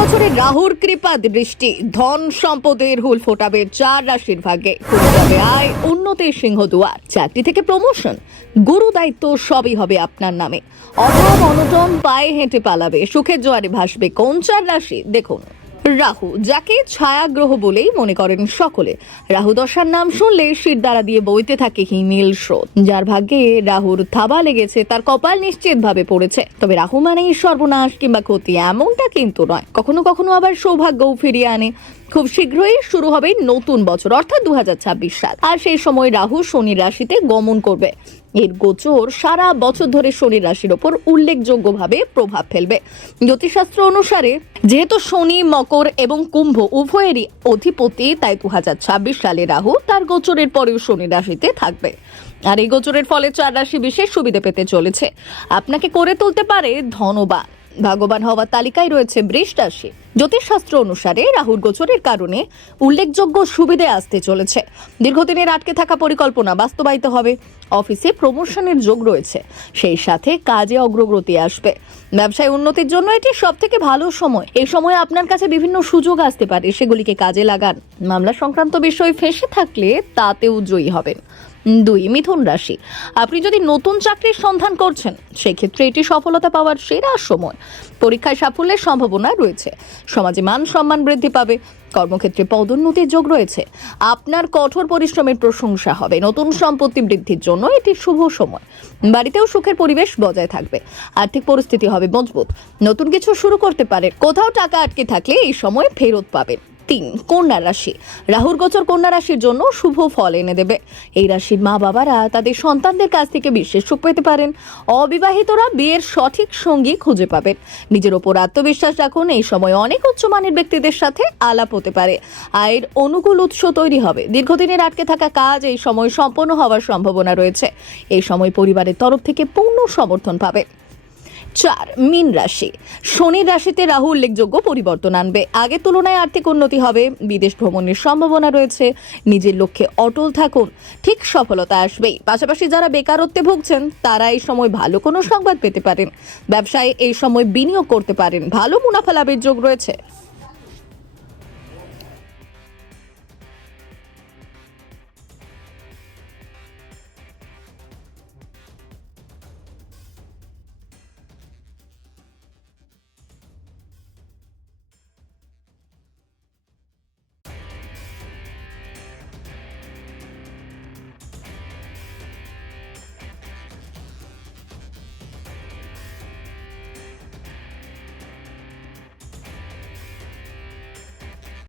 বছরে রাহুর কৃপা দৃষ্টি, ধন সম্পদের হুল ফোটাবে চার রাশির ভাগ্যে ফোটাবে আয় উন্নতির সিংহ দুয়ার। চাকরি থেকে প্রমোশন গুরু দায়িত্ব সবই হবে আপনার নামে। অভাব, অনটন, পায়ে হেঁটে পালাবে, সুখের জোয়ারে ভাসবে কোন চার রাশি? দেখুন। রাহু, যাকে ছায়াগ্রহ বলেই মনে করেন সকলে। রাহু দশার নাম শুনলে শির দ্বারা দিয়ে বইতে থাকে হিমেল স্রোত। যার ভাগ্যে রাহুর থাবা লেগেছে, তার কপাল নিশ্চিত ভাবে পড়েছে। তবে রাহু মানেই সর্বনাশ কিংবা ক্ষতি, এমনটা কিন্তু নয়। কখনো কখনো আবার সৌভাগ্যও ফিরিয়ে আনে। খুব শীঘ্রই শুরু হবে নতুন বছর, অর্থাৎ দু হাজার ছাব্বিশ সাল। আর সেই সময় রাহু শনি রাশিতে গমন করবে। এর গোচর সারা বছর ধরে শনি রাশির ওপর উল্লেখযোগ্যভাবে প্রভাব ফেলবে। জ্যোতিষশাস্ত্র অনুসারে, যেহেতু শনি, মকর এবং কুম্ভ উভয়েরই অধিপতি, তাই দু হাজার ছাব্বিশ সালে রাহু তার গোচরের পরেও শনি রাশিতে থাকবে। আর এই গোচরের ফলে চার রাশি বিশেষ সুবিধা পেতে চলেছে। আপনাকে করে তুলতে পারে ধনবান। ভাগ্যবান হওয়ার তালিকায় রয়েছে বৃষ রাশি। জ্যোতিষশাস্ত্র অনুসারে রাহুর গোচরের কারণে উল্লেখযোগ্য সুবিধে আসতে চলেছে। দীর্ঘদিনের আটকে থাকা পরিকল্পনা বাস্তবায়িত হবে। অফিসে প্রমোশনের যোগ রয়েছে। সেই সাথে কাজে অগ্রগতি আসবে। ব্যবসায় উন্নতির জন্য এটি সব থেকে ভালো সময়। এই সময় আপনার কাছে বিভিন্ন সুযোগ আসতে পারে। সেগুলিকে কাজে লাগান। মামলা সংক্রান্ত বিষয় ফেসে থাকলে তাতেও জয়ী হবেন। দুই, মিথুন রাশি। আপনি যদি নতুন চাকরির সন্ধান করছেন, সেক্ষেত্রে এটি সফলতা পাওয়ার সেরা সময়। পরীক্ষায় সাফল্যের সম্ভাবনা রয়েছে। সমাজে মান সম্মান বৃদ্ধি পাবে। কর্মক্ষেত্রে পদোন্নতির যোগ রয়েছে। আপনার কঠোর পরিশ্রমের প্রশংসা হবে। নতুন সম্পত্তি বৃদ্ধির জন্য এটি শুভ সময়। বাড়িতেও সুখের পরিবেশ বজায় থাকবে। আর্থিক পরিস্থিতি হবে মজবুত। নতুন কিছু শুরু করতে পারে কোথাও টাকা আটকে থাকলে এই সময় ফেরত পাবেন। তিন কন্যা রাশি। রাহুর গোচর কন্যা রাশির জন্য শুভ ফল এনে দেবে। এই রাশির মা বাবারা তাদের সন্তানদের কাছ থেকে বিশেষ সুখ পেতে পারেন। অবিবাহিতরা বিয়ের সঠিক সঙ্গী খুঁজে পাবেন। নিজের ওপর আত্মবিশ্বাস রাখুন, এই সময় অনেক উচ্চমানের ব্যক্তিদের সাথে আলাপ হতে পারে। আয়ের অনুকূল উৎস তৈরি হবে। দীর্ঘদিনের আটকে থাকা কাজ এই সময় সম্পন্ন হওয়ার সম্ভাবনা রয়েছে। এই সময় পরিবারের তরফ থেকে পূর্ণ সমর্থন পাবে। চার, মিন রাশি। শনি রাশিতে রাহু উল্লেখযোগ্য পরিবর্তন আনবে। আগের তুলনায় আর্থিক উন্নতি হবে, বিদেশ ভ্রমণের সম্ভাবনা রয়েছে, নিজের লক্ষ্যে অটল থাকুন, ঠিক সফলতা আসবেই। পাশাপাশি যারা বেকারত্বে ভুগছেন, তারা এই সময় ভালো কোনো সংবাদ পেতে পারেন। ব্যবসায় এই সময় বিনিয়োগ করতে পারেন, ভালো মুনাফা লাভের যোগ রয়েছে।